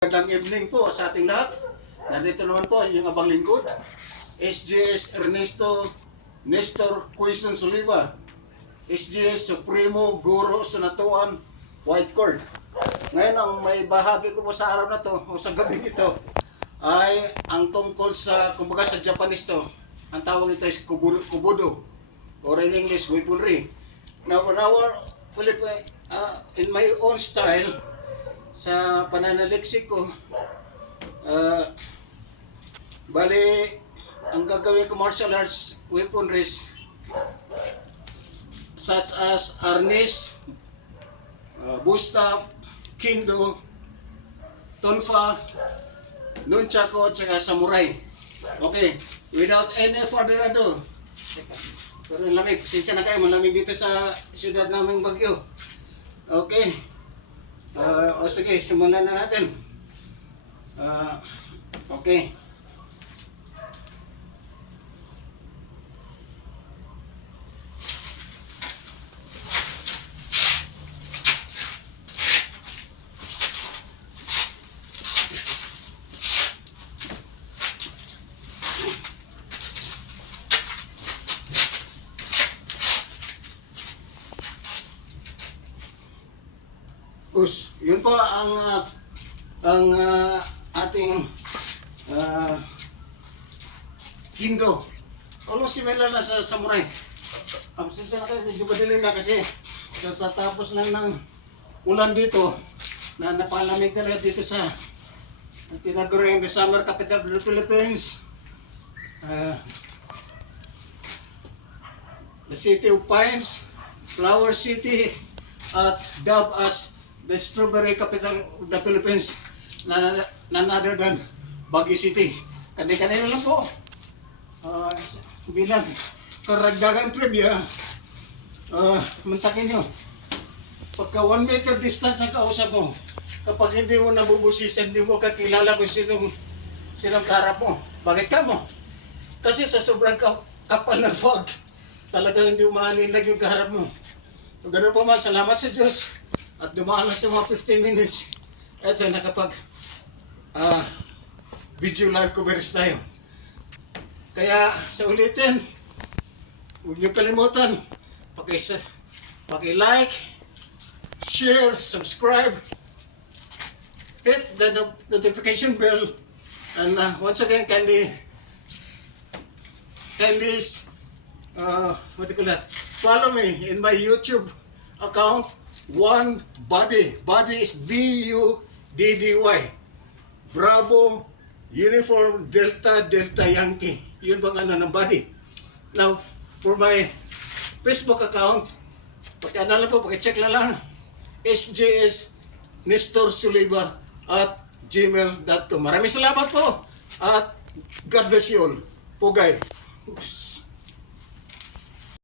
Magandang evening po sa ating lahat. Nandito naman po yung abang lingkod. SGS Ernesto Nestor Quezon Soliva. SGS Supremo Guro Sunatuan White Court. Ngayon ang may bahagi ko po sa araw na to o sa gabi ito ay ang tungkol sa kumbaga sa Japanese to. Ang tawag nito is kubudo, or in English weaponry. Now, now Philippine, uh, in my own style, sa pananaliksik ko, ah, bali, ang gagawin ko martial arts weaponries such as arnis, uh, busta, kindo, tonfa, nunchako, tsaka samurai. Okay, without any further ado, pero lamig, sinsya na kayo, malamig dito sa siyudad naming Bagyo. Okay. Sige, simulan na natin. Ah, okay. Us, yun po ang ah, ang ah, ating uh, Kindo. Almost similar na sa samurai. Ang sensya na medyo madilim na kasi sa, tapos lang ng ulan dito na napalamig talaga dito sa ang tinaguriang the summer capital of the Philippines. Ah, the city of pines, flower city, at dubbed as the strawberry capital of the Philippines, na none other than Baguio City. Kani-kanina lang po. Ah, bilang karagdagan trivia, uh, mantakin nyo. Pagka one meter distance ang kausap mo, kapag hindi mo nabubusisan, hindi mo kakilala kung sinong, sinong karap mo. Bakit ka mo? Kasi sa sobrang ka- kapal ng fog, talagang hindi mo mahalinag yung kaharap mo. So, ganun po man, salamat sa Diyos. At dumaan na sa mga 15 minutes. Eto, nakapag ah, video live coverage tayo. Kaya sa ulitin, huwag niyo kalimutan, paki, paki-like, share, subscribe, hit the no- notification bell, and uh, once again, kindly, kindly, uh, what do you call that? Follow me in my YouTube account, One Body. Body is B-U-D-D-Y. Bravo, Uniform, Delta, Delta Yankee. Yun bang ano ng body. Now, for my Facebook account, pagka lang po, pagka-check na lang, SJS Nestor Suliba at gmail.com. Maraming salamat po at God bless you all. Pugay. Oops.